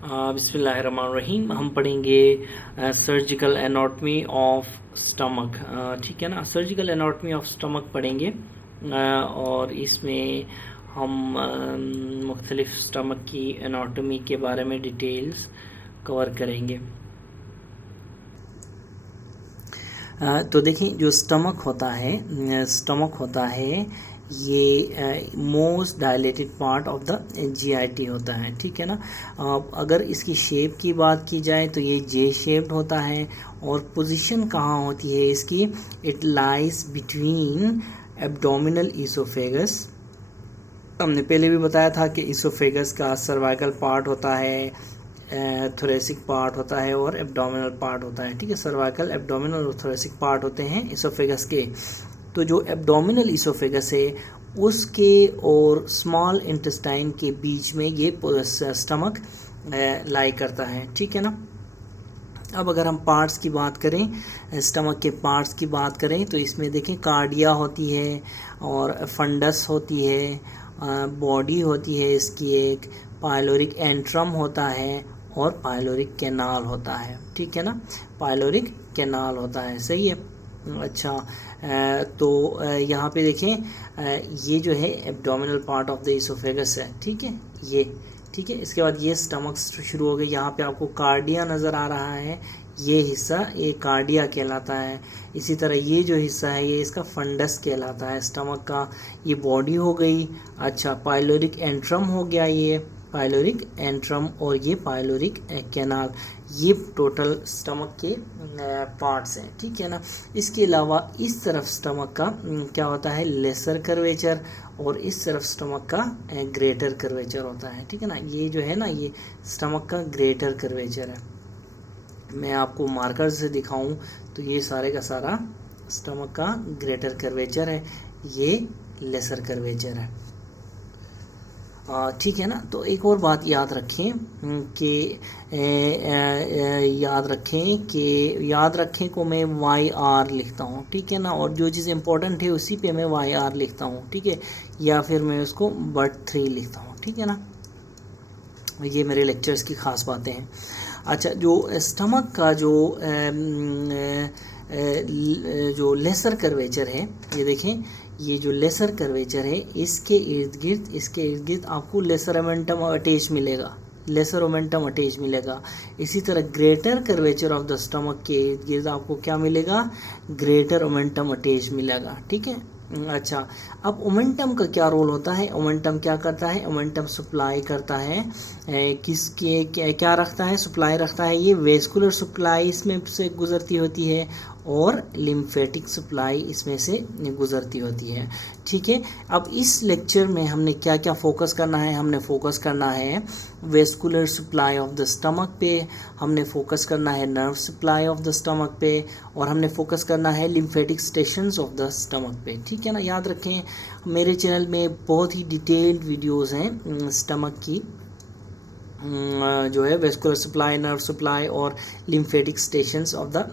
बिस्मिल्लाहिर्रहमानिर्रहीम। हम पढ़ेंगे सर्जिकल एनाटॉमी ऑफ स्टमक। ठीक है ना, सर्जिकल एनाटॉमी ऑफ स्टमक पढ़ेंगे और इसमें हम मुख्तलिफ स्टमक की एनाटॉमी के बारे में डिटेल्स कवर करेंगे। तो देखें, जो स्टमक होता है ये most dilated part of the GIT होता है। ठीक है ना। अगर इसकी शेप की बात की जाए तो ये जे शेप्ड होता है और पोजीशन कहाँ होती है इसकी, it lies between abdominal oesophagus. हमने पहले भी बताया था कि ईसोफेगस का सर्वाइकल पार्ट होता है, थोरेसिक पार्ट होता है और एब्डोमिनल पार्ट होता है। ठीक है, सर्वाइकल, एब्डोमिनल और थोरेसिक पार्ट होते हैं ईसोफेगस के। तो जो एब्डोमिनल ईसोफेगस है उसके और स्मॉल इंटेस्टाइन के बीच में ये स्टमक लाई करता है। ठीक है ना। अब अगर हम पार्ट्स की बात करें, स्टमक के पार्ट्स की बात करें तो इसमें देखें कार्डिया होती है और फंडस होती है, बॉडी होती है इसकी, एक पाइलोरिक एंट्रम होता है और पाइलोरिक कैनाल होता है। ठीक है ना, पाइलोरिक कैनाल होता है। सही है। अच्छा, तो यहाँ पे देखें ये जो है abdominal part of the oesophagus है। ठीक है, ये ठीक है। इसके बाद ये स्टमक शुरू हो गई। यहाँ पे आपको कार्डिया नज़र आ रहा है, ये हिस्सा ये कार्डिया कहलाता है। इसी तरह ये जो हिस्सा है ये इसका फंडस कहलाता है स्टमक का। ये बॉडी हो गई। अच्छा, पाइलोरिक एंट्रम हो गया, ये पाइलोरिक एंट्रम और ये पाइलोरिक कैनाल, ये टोटल स्टमक के पार्ट्स हैं। ठीक है ना। इसके अलावा इस तरफ स्टमक का क्या होता है, लेसर कर्वेचर, और इस तरफ स्टमक का ग्रेटर कर्वेचर होता है। ठीक है ना, ये जो है ना ये स्टमक का ग्रेटर कर्वेचर है। मैं आपको मार्कर से दिखाऊं तो ये सारे का सारा स्टमक का ग्रेटर कर्वेचर है, ये लेसर कर्वेचर है। ठीक है ना। तो एक और बात याद रखें को मैं वाई आर लिखता हूँ। ठीक है ना, और जो चीज़ इंपॉर्टेंट है उसी पे मैं वाई आर लिखता हूँ। ठीक है, या फिर मैं उसको बट 3 लिखता हूँ। ठीक है ना, ये मेरे लेक्चर्स की ख़ास बातें हैं। अच्छा, जो स्टमक का जो लेसर कर्वेचर है, ये देखें, ये जो लेसर कर्वेचर है इसके इर्द गिर्द आपको लेसर ओमेंटम अटैच मिलेगा। इसी तरह greater curvature of the stomach के इर्द गिर्द आपको क्या मिलेगा, ग्रेटर ओमेंटम अटैच मिलेगा। ठीक है। अच्छा, अब ओमेंटम का क्या रोल होता है, ओमेंटम क्या करता है, ओमेंटम सप्लाई करता है किसके, क्या रखता है, सप्लाई रखता है, ये वेस्कुलर सप्लाई इसमें से गुजरती होती है और लिम्फेटिक सप्लाई इसमें से गुजरती होती है। ठीक है। अब इस लेक्चर में हमने क्या क्या फोकस करना है, हमने फोकस करना है vascular supply of the stomach पे, हमने फोकस करना है nerve supply of the stomach पे, और हमने फोकस करना है lymphatic stations of the stomach पे। ठीक है ना। याद रखें, मेरे चैनल में बहुत ही डिटेल्ड वीडियोस हैं स्टमक की, जो है वेस्कुलर सप्लाई, नर्व सप्लाई और लिम्फेटिक स्टेशंस ऑफ द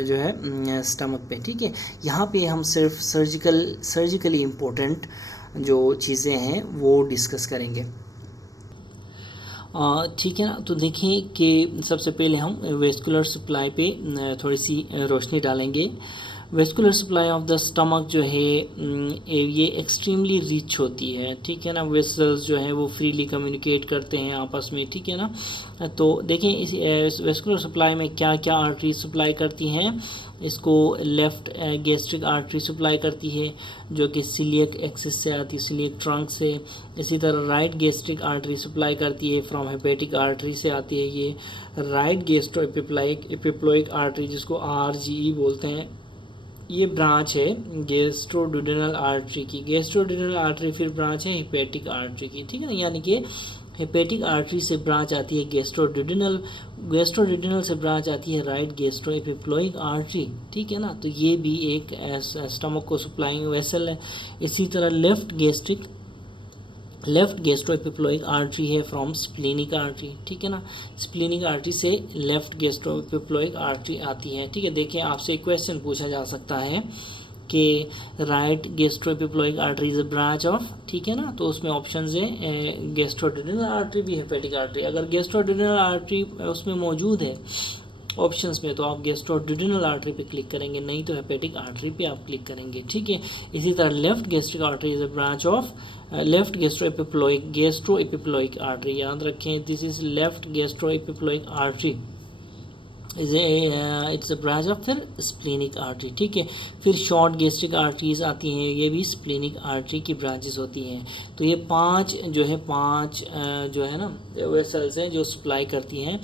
जो है स्टमक पे। ठीक है, यहाँ पे हम सिर्फ सर्जिकली इम्पोर्टेंट जो चीज़ें हैं वो डिस्कस करेंगे। ठीक है ना। तो देखें कि सबसे पहले हम वेस्कुलर सप्लाई पे थोड़ी सी रोशनी डालेंगे। Vascular supply of the stomach जो है ये एक्सट्रीमली रिच होती है। ठीक है ना, वेसल्स जो है वो फ्रीली कम्युनिकेट करते हैं आपस में। ठीक है ना। तो देखें इस वेस्कुलर सप्लाई में क्या क्या आर्टरी सप्लाई करती हैं, इसको लेफ़्ट गैस्ट्रिक आर्टरी सप्लाई करती है जो कि सिलियक एक्सिस से आती है, सिलियक ट्रंक से। इसी तरह राइट गैस्ट्रिक आर्टरी सप्लाई करती है फ्रॉम हेपेटिक आर्टरी से आती है, ये राइट गैस्ट्रो एपिप्लोइक आर्टरी जिसको RGE बोलते हैं, ये ब्रांच है गैस्ट्रोड्यूडेनल आर्टरी की। गैस्ट्रोड्यूडेनल आर्टरी फिर ब्रांच है हेपेटिक आर्टरी की। ठीक है ना, यानी कि हेपेटिक आर्टरी से ब्रांच आती है गैस्ट्रोड्यूडेनल, गैस्ट्रोड्यूडेनल से ब्रांच आती है राइट गैस्ट्रो एपिप्लोइक आर्टरी। ठीक है ना, तो ये भी एक स्टमक को सप्लाइंग वेसल है। इसी तरह लेफ्ट गैस्ट्रो एपिप्लोइक आर्टरी है फ्रॉम स्प्लेनिक आर्टरी। ठीक है ना, स्प्लेनिक आर्टरी से लेफ्ट गैस्ट्रो एपिप्लोइक आर्टरी आती है। ठीक है, देखिए आपसे एक क्वेश्चन पूछा जा सकता है कि right gastroepiploic artery is a branch of, ठीक है ना, तो उसमें ऑप्शन है गैस्ट्रोड्यूडेनल आर्टरी भी, हेपेटिक आर्टरी। अगर गैस्ट्रोड्यूडेनल आर्टरी उसमें मौजूद है ऑप्शंस में तो आप गैस्ट्रोड्यूडेनल आर्टरी पे क्लिक करेंगे, नहीं तो हेपेटिक आर्टरी पे आप क्लिक करेंगे, ठीक है। इसी तरह left gastric artery is a branch of left gastroepiploic artery, याद रखें, this is left gastroepiploic artery it's a branch of फिर स्प्लेनिक आर्टरी, ठीक है। फिर शॉर्ट गैस्ट्रिक आर्टरीज आती हैं, ये भी स्प्लेनिक आर्टरी की ब्रांचेस होती हैं। तो ये पांच जो है ना वेसल्स हैं जो सप्लाई करती हैं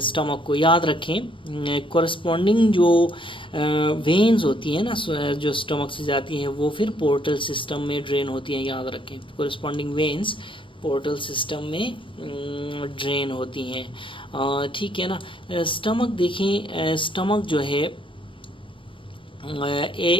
स्टमक को। याद रखें कोरस्पॉन्डिंग जो वेन्स होती हैं ना जो स्टमक से जाती हैं वो फिर पोर्टल सिस्टम में ड्रेन होती हैं, याद रखें कोरस्पॉन्डिंग वेन्स पोर्टल सिस्टम में ड्रेन होती हैं, ठीक है ना। स्टमक देखें, स्टमक जो है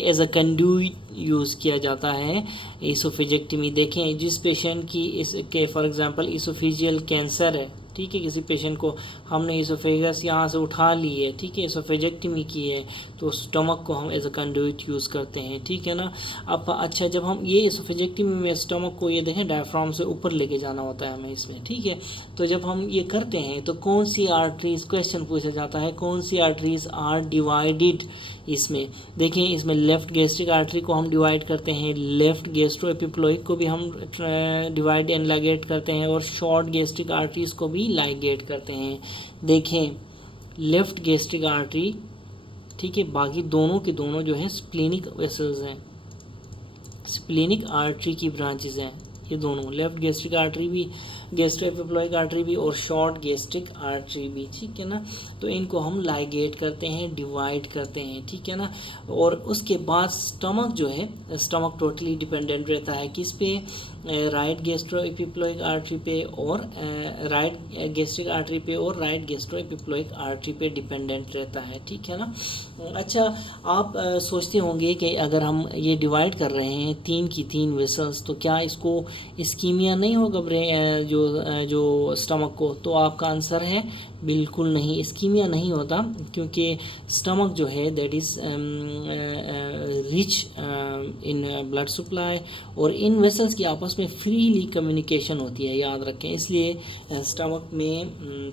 एज अ कंड्यूट यूज़ किया जाता है इसोफेजेक्टमी। देखें जिस पेशेंट की इसके फॉर एग्जांपल इसोफेजियल कैंसर है, ठीक है, किसी पेशेंट को हमने इसोफेगस यहाँ से उठा ली है, ठीक है, इसोफेजेक्टमी की है, तो स्टमक को हम एज अ कंड्यूट यूज़ करते हैं, ठीक है ना। अब अच्छा जब हम ये इसोफेजेक्टमी में स्टमक को ये देखें डायफ्राम से ऊपर लेके जाना होता है हमें इसमें, ठीक है। तो जब हम ये करते हैं तो कौन सी आर्टरीज, क्वेश्चन पूछा जाता है कौन सी आर्टरीज आर डिवाइडेड, इसमें देखें इसमें लेफ्ट गैस्ट्रिक आर्टरी को हम डिवाइड करते हैं, लेफ्ट गैस्ट्रोएपिप्लॉइक को भी हम डिवाइड एंड लाइगेट करते हैं, और शॉर्ट गैस्ट्रिक आर्टरीज को भी लाइगेट करते हैं। देखें लेफ्ट गैस्ट्रिक आर्टरी, ठीक है, बाकी दोनों के दोनों जो हैं स्प्लेनिक वेसल्स हैं, स्प्लेनिक आर्टरी की ब्रांचेस हैं ये दोनों, लेफ्ट गैस्ट्रिक आर्टरी भी, गैस्ट्रोएपिप्लॉइक आर्टरी भी और शॉर्ट गैस्ट्रिक आर्टरी भी, ठीक है ना। तो इनको हम लाइगेट करते हैं, डिवाइड करते हैं, ठीक है ना। और उसके बाद स्टमक जो है, स्टमक टोटली डिपेंडेंट रहता है किस पे, राइट गैस्ट्रोएपिप्लॉइक आर्टरी पे और राइट गैस्ट्रिक आर्टरी पे और राइट गैस्ट्रोएपिप्लॉइक आर्टरी पे डिपेंडेंट रहता है, ठीक है ना। अच्छा आप सोचते होंगे कि अगर हम ये डिवाइड कर रहे हैं 3 की 3 वेसल्स तो क्या इसको इस्कीमिया नहीं होगा जो स्टमक को, तो आपका आंसर है बिल्कुल नहीं, इस्कीमिया नहीं होता, क्योंकि स्टमक जो है that is rich in blood supply और इन वेसल्स की आपस में फ्रीली कम्युनिकेशन होती है, याद रखें, इसलिए स्टमक में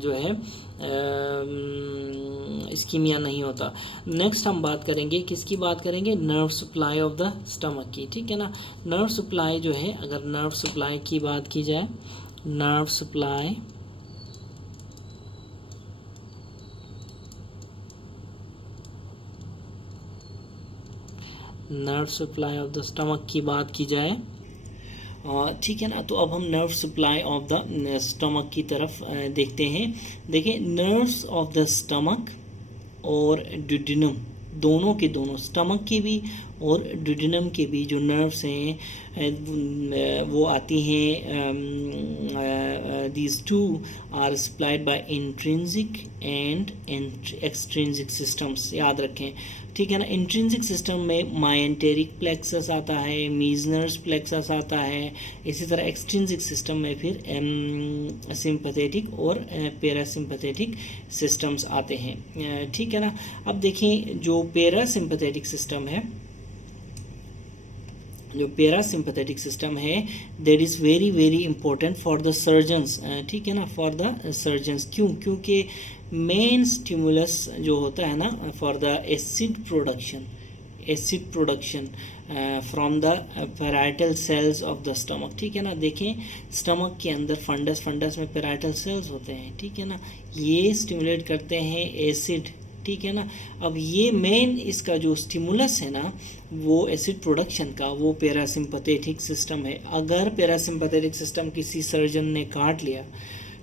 जो है इस्कीमिया नहीं होता। नेक्स्ट हम बात करेंगे किसकी बात करेंगे, nerve supply of the stomach की, ठीक है ना। नर्व सप्लाई जो है, अगर नर्व सप्लाई की बात की जाए, nerve supply of the stomach की बात की जाए, ठीक है ना। तो अब हम nerve supply of the stomach की तरफ देखते हैं। देखिए नर्व्स ऑफ द स्टमक और ड्यूडेनम, दोनों के दोनों, स्टमक के भी और ड्यूडेनम के भी जो नर्व्स हैं वो आती हैं, these two are supplied by intrinsic and extrinsic systems, याद रखें, ठीक है ना। इंट्रिंसिक सिस्टम में मायंटेरिक प्लेक्सस आता है, मीजनर्स प्लेक्सस आता है, इसी तरह एक्सट्रिंसिक सिस्टम में फिर सिंपैथेटिक और पैरासिम्पैथेटिक सिस्टम्स आते हैं, ठीक है ना। अब देखें जो पैरासिम्पैथेटिक सिस्टम है, जो पैरासिम्पैथेटिक सिस्टम है that is very very important for the surgeons, ठीक है ना, फॉर द सर्जन्स। क्योंकि मेन स्टिमुलस जो होता है ना for the acid production from the parietal cells of the stomach, ठीक है ना। देखें स्टमक के अंदर फंडस में पैराइटल सेल्स होते हैं, ठीक है ना, ये स्टिमुलेट करते हैं एसिड, ठीक है ना। अब ये मेन इसका जो स्टिमुलस है ना वो एसिड प्रोडक्शन का, वो पैरासिम्पैथेटिक सिस्टम है। अगर पैरासिम्पैथेटिक सिस्टम किसी सर्जन ने काट लिया,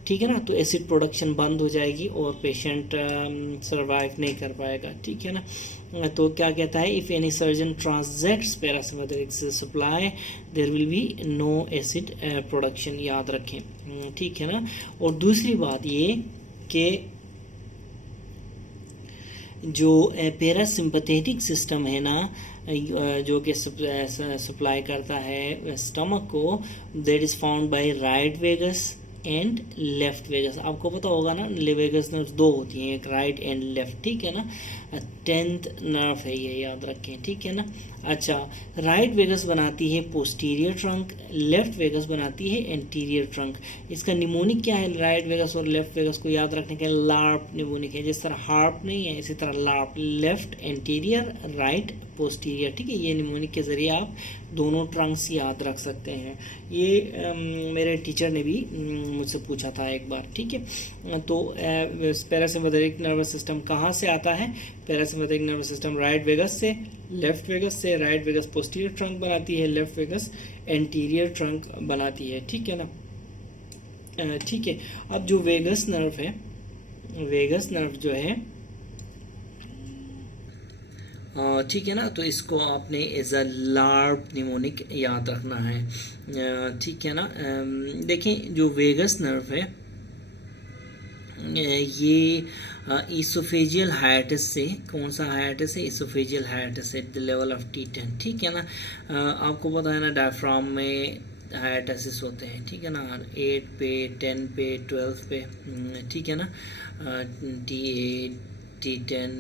ठीक है ना, तो एसिड प्रोडक्शन बंद हो जाएगी और पेशेंट सर्वाइव नहीं कर पाएगा, ठीक है ना। तो क्या कहता है, if any surgeon transects parasympathetic supply there will be no acid production, याद रखें, ठीक है ना। और दूसरी बात ये कि जो पैरासिम्पैथेटिक सिस्टम है ना जो कि सप्लाई करता है स्टमक को, that is found by right vagus and left vagus. आपको पता होगा ना वेगस नर्व्स 2 होती हैं, एक राइट एंड लेफ्ट, ठीक है ना। 10th नर्व है ये, याद रखें, ठीक है ना। अच्छा, राइट वेगस बनाती है पोस्टीरियर ट्रंक, लेफ्ट वेगस बनाती है एंटीरियर ट्रंक। इसका निमोनिक क्या है राइट वेगस और लेफ्ट वेगस को याद रखने के लार्प निमोनिक है। जिस तरह हार्प नहीं है इसी तरह लार्प, लेफ्ट एंटीरियर, राइट पोस्टीरियर, ठीक है। ये निमोनिक के जरिए आप दोनों ट्रंक्स याद रख सकते हैं। ये मेरे टीचर ने भी मुझसे पूछा था एक बार, ठीक है। तो पैरासिम्पैथेटिक नर्वस सिस्टम कहाँ से आता है? Parasympathetic nervous system right vagus से, लेफ्ट वेगस से। राइट वेगस पोस्टीरियर ट्रंक बनाती है, लेफ्ट वेगस एंटीरियर ट्रंक बनाती है, ठीक है ना। ठीक है, अब जो वेगस नर्व है, वेगस नर्व जो है, ठीक है ना, तो इसको आपने एज अ लार्प निमोनिक याद रखना है, ठीक है ना। देखें जो वेगस नर्व है ये इसोफेजियल हाइटिस से, कौन सा हाइटिस है? Oesophageal hiatus at the level of T10, ठीक है ना। आपको पता है ना डायफ्राम में हाइटिस होते हैं, ठीक है ना, 8 पे, 10 पे, 12 पे, ठीक है ना। T8, T10,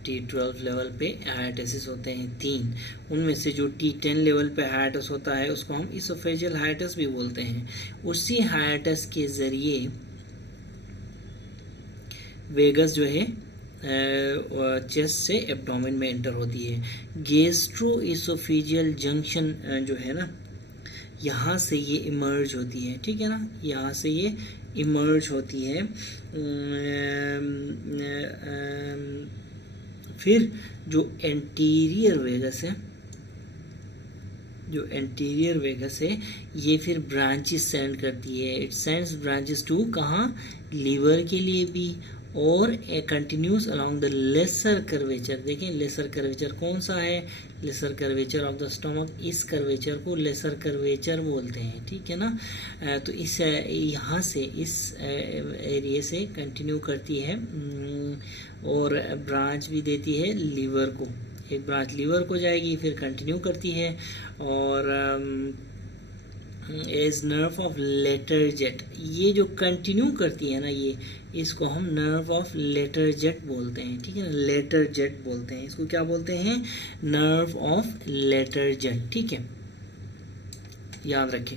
T12 लेवल पे हाइटिस होते हैं 3। उनमें से जो T10 लेवल पे हाइटिस होता है उसको हम इसोफेजियल हाइटिस भी बोलते हैं। उसी हाइटिस के ज़रिए वेगस जो है चेस्ट से एब्डोमेन में एंटर होती है। गैस्ट्रो इसोफेजियल जंक्शन जो है ना, यहाँ से ये इमर्ज होती है, ठीक है ना, यहाँ से ये इमर्ज होती है। फिर जो एंटीरियर वेगस है, जो एंटीरियर वेगस है ये फिर ब्रांचेस सेंड करती है। इट सेंड्स ब्रांचेस टू कहाँ? लीवर के लिए भी, और continuous along the lesser curvature. देखें लेसर कर्वेचर कौन सा है? Lesser curvature of the stomach. इस कर्वेचर को लेसर कर्वेचर बोलते हैं, ठीक है ना। तो इस यहाँ से इस एरिया से कंटिन्यू करती है और ब्रांच भी देती है लीवर को। एक ब्रांच लीवर को जाएगी, फिर कंटिन्यू करती है। और as nerve of Latarjet, ये जो कंटिन्यू करती है ना, ये इसको हम नर्व ऑफ लेटर जेट बोलते हैं, ठीक है ना। लेटर जेट बोलते हैं इसको, क्या बोलते हैं? नर्व ऑफ लेटर जेट, ठीक है, याद रखें,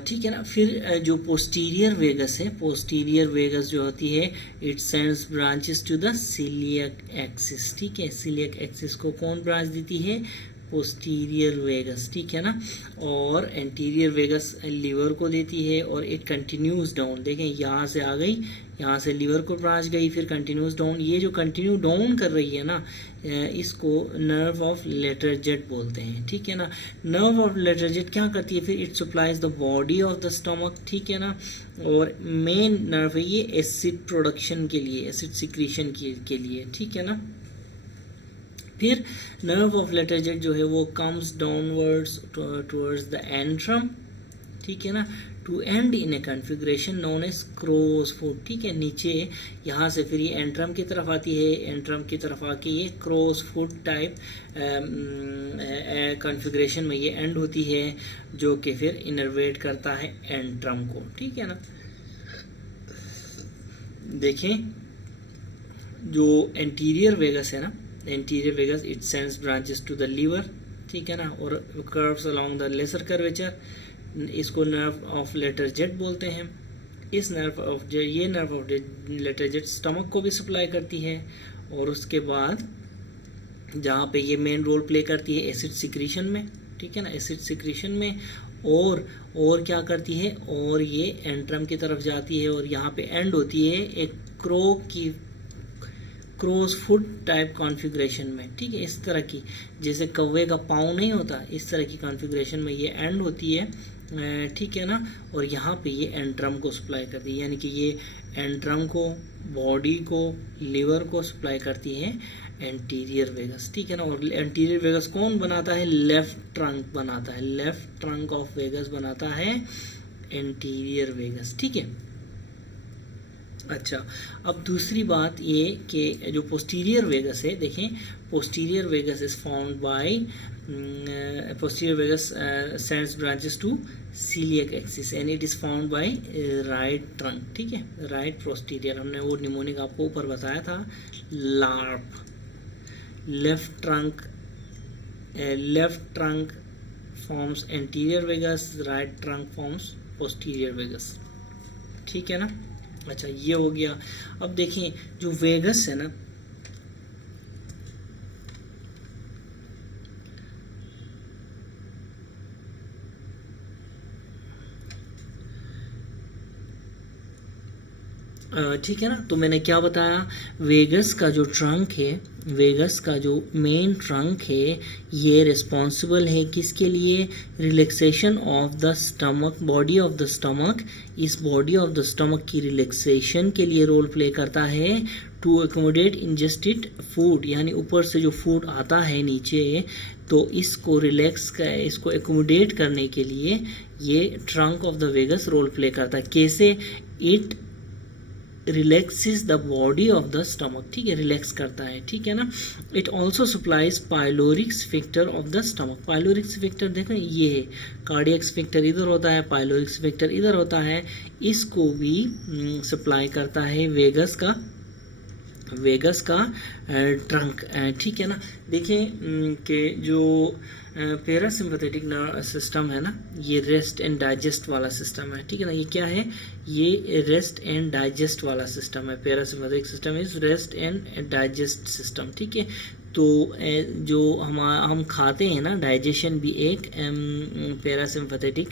ठीक है ना। फिर जो पोस्टीरियर वेगस है, पोस्टीरियर वेगस जो होती है it sends branches to the coeliac axis, ठीक है। सिलियक एक्सिस को कौन ब्रांच देती है? पोस्टीरियर वेगस, ठीक है ना। और एंटीरियर वेगस लीवर को देती है और इट कंटिन्यूज डाउन। देखें यहाँ से आ गई, यहाँ से लीवर को ब्रांच गई, फिर कंटिन्यूज डाउन। ये जो कंटिन्यू डाउन कर रही है ना, इसको नर्व ऑफ लेटर जेट बोलते हैं, ठीक है ना। नर्व ऑफ लेटर जेट क्या करती है फिर? It supplies the body of the stomach, ठीक है ना। और मेन नर्व है ये एसिड प्रोडक्शन के लिए, एसिड सिक्रीशन के लिए, ठीक है ना। फिर नर्व ऑफ लेटर जेट जो है वो comes downwards towards the antrum, ठीक है ना, to end in a configuration known as crow's foot, ठीक है। नीचे यहाँ से फिर ये एंट्रम की तरफ आती है, एंट्रम की तरफ आके ये क्रॉस फुट टाइप कॉन्फ़िगरेशन में ये एंड होती है, जो कि फिर इनर्वेट करता है एंट्रम को, ठीक है ना। देखें जो एंटीरियर वेगस है ना, anterior vagus it sends branches to the liver, ठीक है ना, और curves along the lesser curvature. इसको नर्व ऑफ लेटर जेट बोलते हैं। इस नर्व ऑफ ये nerve of Latarjet stomach को भी सप्लाई करती है, और उसके बाद जहाँ पे ये मेन रोल प्ले करती है एसिड सिक्रीशन में, ठीक है ना, एसिड सिक्रीशन में। और क्या करती है? और ये एंट्रम की तरफ जाती है और यहाँ पे एंड होती है एक क्रो की क्रॉस फुट टाइप कॉन्फ़िगरेशन में, ठीक है। इस तरह की, जैसे कौवे का पाँव नहीं होता, इस तरह की कॉन्फ़िगरेशन में ये एंड होती है, ठीक है ना। और यहाँ पे ये एंट्रम को सप्लाई करती है, यानी कि ये एंट्रम को, बॉडी को, लीवर को सप्लाई करती है एंटीरियर वेगस, ठीक है ना। और एंटीरियर वेगस कौन बनाता है? लेफ्ट ट्रंक बनाता है, लेफ्ट ट्रंक ऑफ वेगस बनाता है एंटीरियर वेगस, ठीक है। अच्छा, अब दूसरी बात ये कि जो पोस्टीरियर वेगस है, देखें posterior vagus is found by posterior vagus sends branches to celiac axis and it is found by right trunk, ठीक है, right posterior, हमने वो निमोनिक आपको ऊपर बताया था, LARP, left trunk forms anterior vagus, right trunk forms posterior vagus, ठीक है ना। अच्छा, ये हो गया। अब देखें जो वेगस है ना, ठीक है ना, तो मैंने क्या बताया, वेगस का जो ट्रंक है, वेगस का जो मेन ट्रंक है, ये रिस्पॉन्सिबल है किसके लिए, relaxation of the stomach, body of the stomach, इस बॉडी ऑफ द स्टमक की रिलैक्सेशन के लिए रोल प्ले करता है, टू एकोमोडेट इंजेस्टेड फूड, यानी ऊपर से जो फूड आता है नीचे, तो इसको रिलैक्स का, इसको एकोमोडेट करने के लिए ये trunk of the vagus role play करता है। कैसे, it relaxes the body of the stomach, ठीक है, रिलैक्स करता है, ठीक है ना। It also supplies pyloric sphincter of the stomach, pyloric sphincter देखो ये है, कार्डियक स्फिंक्टर इधर होता है, पाइलोरिक स्फिंक्टर इधर होता है, इसको भी सप्लाई करता है वेगस का ट्रंक, ठीक है ना। देखें कि जो पैरासिम्पथेटिक नर्वस सिस्टम है ना, ये रेस्ट एंड डाइजेस्ट वाला सिस्टम है, ठीक है ना। ये क्या है, ये रेस्ट एंड डाइजेस्ट वाला सिस्टम है, parasympathetic system is rest and digest system, ठीक है। तो जो हम खाते हैं ना, डाइजेशन भी एक पैरासिम्पथेटिक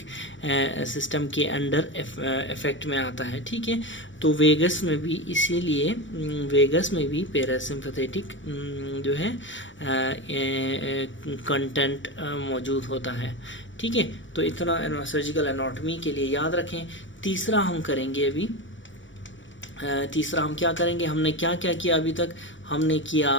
सिस्टम के अंडर इफेक्ट में आता है, ठीक है। तो वेगस में भी, इसीलिए वेगस में भी पैरासिम्पथेटिक जो है कंटेंट मौजूद होता है, ठीक है। तो इतना सर्जिकल एनाटॉमी के लिए याद रखें। तीसरा हम करेंगे अभी, तीसरा हम क्या करेंगे, हमने क्या क्या किया अभी तक, हमने किया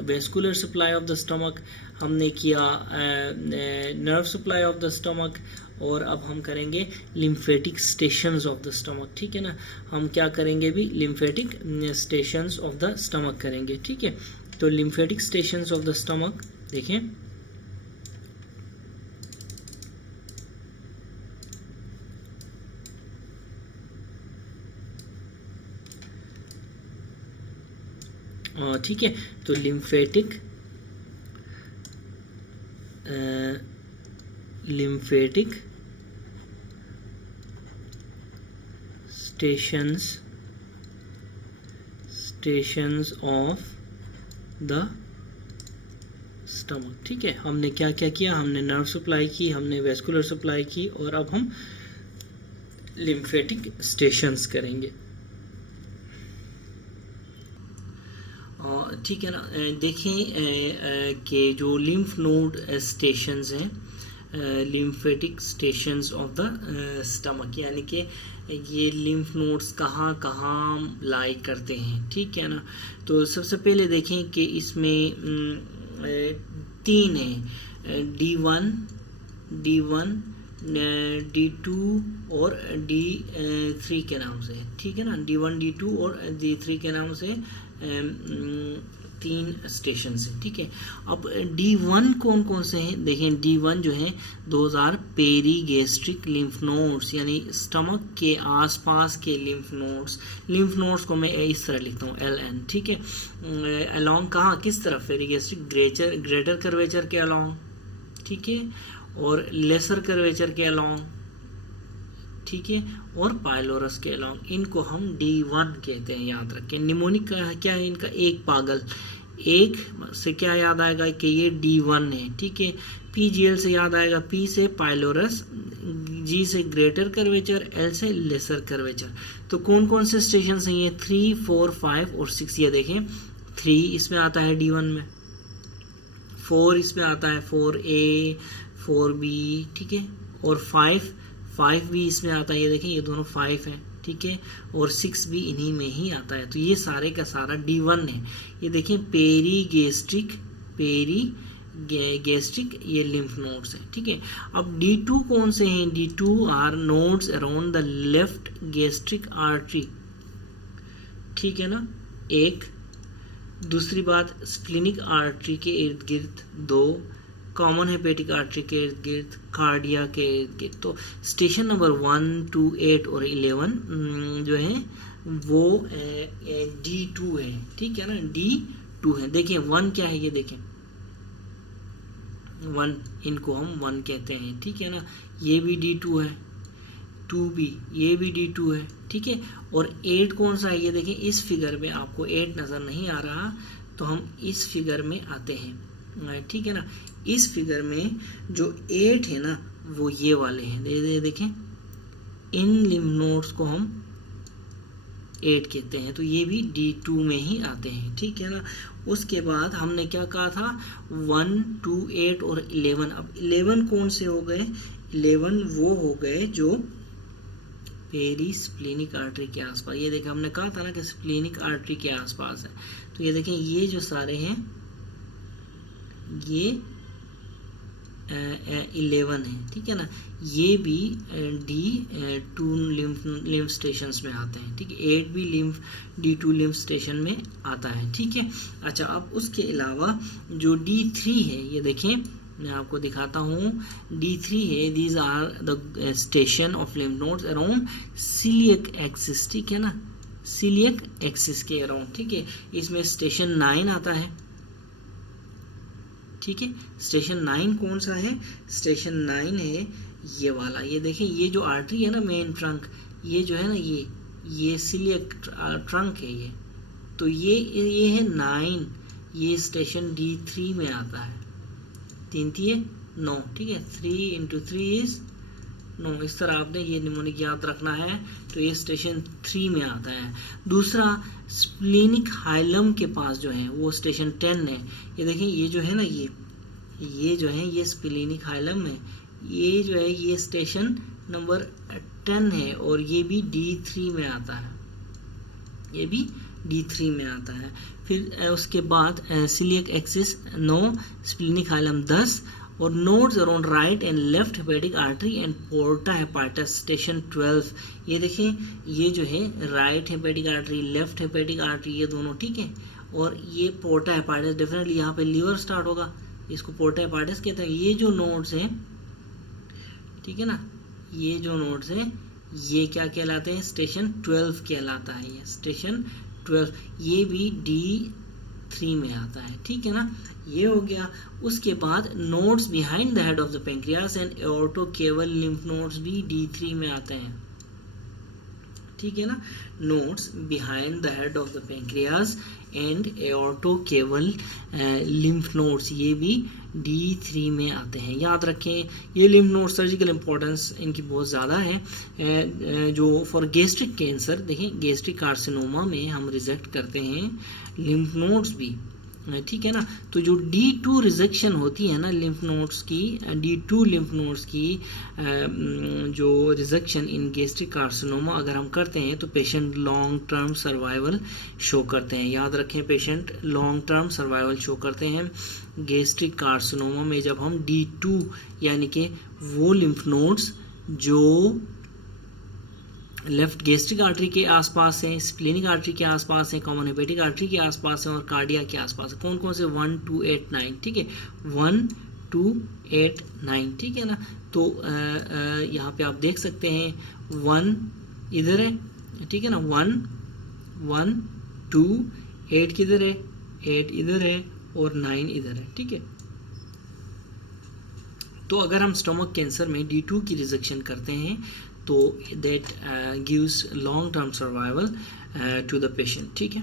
vascular supply of the stomach, हमने किया nerve supply of the stomach, और अब हम करेंगे lymphatic stations of the stomach, ठीक है ना। हम क्या करेंगे भी, lymphatic stations of the stomach करेंगे, ठीक है। तो lymphatic stations of the stomach देखें, ठीक है। तो lymphatic stations of the stomach, ठीक है। हमने क्या क्या किया, हमने नर्व सप्लाई की, हमने वेस्कुलर सप्लाई की, और अब हम लिम्फेटिक स्टेशंस करेंगे, ठीक है ना। देखें कि जो लिम्फ नोड स्टेशंस हैं, lymphatic stations of the stomach, यानी कि ये लिम्फ नोड्स कहाँ कहाँ लाई करते हैं, ठीक है ना। तो सबसे पहले देखें कि इसमें 3 है, D1, D2 और D3 के नाम से, ठीक है ना। D1, D2 और D3 के नाम से 3 स्टेशन है, ठीक है। अब D1 कौन कौन से हैं, देखें D1 जो है 2000 पेरीगैस्ट्रिक लिम्फ नोड्स, यानी स्टमक के आसपास के लिम्फ नोड्स को मैं इस तरह लिखता हूँ LN, ठीक है। अलोंग कहाँ, किस तरफ, पेरीगैस्ट्रिक ग्रेटर कर्वेचर के अलोंग, ठीक है, और लेसर कर्वेचर के अलोंग, ठीक है, और पाइलोरस के अलोंग, इनको हम D1 कहते हैं, याद रखें। निमोनिक का क्या है इनका, एक पागल, एक से क्या याद आएगा कि ये D1 है, ठीक है। PGL से याद आएगा, P से पाइलोरस, G से ग्रेटर कर्वेचर, L से लेसर कर्वेचर। तो कौन कौन से स्टेशन हैं ये, 3, 4, 5 और 6। ये देखें 3 इसमें आता है D1 में, 4 इसमें आता है, 4A 4B, ठीक है, और 5 भी इसमें आता है, ये देखें ये दोनों 5 हैं, ठीक है, और 6 भी इन्हीं में ही आता है। तो ये सारे का सारा D1 है। ये देखें पेरीगैस्ट्रिक ये लिम्फ नोड्स हैं, ठीक है। अब D2 कौन से हैं, D2 are nodes around the left gastric artery, ठीक है ना, एक। दूसरी बात, स्प्लिनिक आर्टरी के इर्द गिर्द 2, कॉमन हेपेटिक आर्टरी के इर्द गिर्द, कार्डिया के इर्द गिर्द। तो स्टेशन नंबर 1, 2, 8 और 11 जो है वो D2 है, ठीक है ना, D2 है। देखिए 1 क्या है, ये देखें 1, इनको हम 1 कहते हैं, ठीक है ना, ये भी D2 है, 2 भी, ये भी D2 है, ठीक है। और 8 कौन सा है, ये देखें इस फिगर में आपको 8 नज़र नहीं आ रहा, तो हम इस फिगर में आते हैं, ठीक है ना। इस फिगर में जो 8 है ना वो ये वाले हैं, देखें इन लिम्फ नोड्स को हम 8 कहते हैं, तो ये भी D2 में ही आते हैं, ठीक है ना। उसके बाद हमने क्या कहा था, 1, 2, 8 और 11। अब 11 कौन से हो गए, 11 वो हो गए जो पेरिस्प्लेनिक आर्टरी के आसपास, ये देखें हमने कहा था ना कि स्प्लेनिक आर्टरी के आसपास है, तो ये देखें ये जो सारे हैं ये 11 है, ठीक है ना। ये भी D2 लिम्फ स्टेशंस में आते हैं, ठीक है। 8 भी D2 लिम्फ स्टेशन में आता है, ठीक है। अच्छा, अब उसके अलावा जो D3 है, ये देखें मैं आपको दिखाता हूँ, D3 है, these are the station of lymph nodes around coeliac axis, ठीक है ना, सीलियक एक्सिस के अराउंड, ठीक है। इसमें स्टेशन 9 आता है, ठीक है। स्टेशन 9 कौन सा है, स्टेशन 9 है ये वाला, ये देखें ये जो आर्टरी है ना मेन ट्रंक, ये जो है ना ये सीलियक ट्रंक है ये, तो ये है 9, ये स्टेशन D3 में आता है, 3 9, ठीक है, 3 × 3 = 9, इस तरह आपने ये निमोनिक याद रखना है, तो ये स्टेशन 3 में आता है। दूसरा स्प्लेनिक हाइलम के पास जो है वो स्टेशन 10 है, ये देखें ये जो है ना ये जो है ये स्प्लेनिक हाइलम है, ये जो है ये स्टेशन नंबर 10 है, और ये भी D3 में आता है, ये भी D3 में आता है। फिर उसके बाद सीलियक एक्सिस 9, स्प्लेनिक हाइलम 10, और nodes around right and left hepatic artery and porta hepatis station 12। ये देखें ये जो है right hepatic artery, left hepatic artery, ये दोनों, ठीक है। और ये पोर्टा हेपाटस, डेफिनेटली यहाँ पे लीवर स्टार्ट होगा, इसको पोर्टा हेपाटस कहते हैं। ये जो नोड्स हैं, ठीक है ना, ये जो नोड्स हैं ये क्या कहलाते हैं, स्टेशन 12 कहलाता है, ये स्टेशन 12, ये भी D3 में आता है, ठीक है ना, ये हो गया। उसके बाद nodes behind the head of the pancreas and aortocaval lymph nodes भी D3 में आते हैं, ठीक है ना। Nodes behind the head of the pancreas and aortocaval lymph nodes, ये भी D3 में आते हैं। याद रखें ये लिम्फ नोड्स सर्जिकल इंपॉर्टेंस इनकी बहुत ज़्यादा है। जो फॉर गैस्ट्रिक कैंसर, देखें गैस्ट्रिक कार्सिनोमा में हम रिजेक्ट करते हैं लिम्फ नोड्स भी, ठीक है ना। तो जो D2 रिजेक्शन होती है ना लिम्फ नोड्स की, D2 लिम्फ नोड्स की जो रिजेक्शन इन गैस्ट्रिक कार्सिनोमा अगर हम करते हैं तो patient long term survival show करते हैं। याद रखें patient long term survival show करते हैं गैस्ट्रिक कार्सिनोमा में जब हम D2 यानी कि वो लिम्फ नोड्स जो लेफ्ट गैस्ट्रिक आर्टरी के आसपास हैं, स्प्लेनिक आर्टरी के आसपास हैं, कॉमन हेपेटिक आर्टरी के आसपास हैं और कार्डिया के आसपास है। कौन कौन से, 1, 2, 8, 9, ठीक है, 1, 2, 8, 9, ठीक है ना। तो यहाँ पे आप देख सकते हैं 1 इधर है, ठीक है ना, 1, 1, 2, 8 किधर है, 8 इधर है और 9 इधर है, ठीक है। तो अगर हम स्टमक कैंसर में D2 की रिजेक्शन करते हैं तो that gives long term survival to the patient, ठीक है।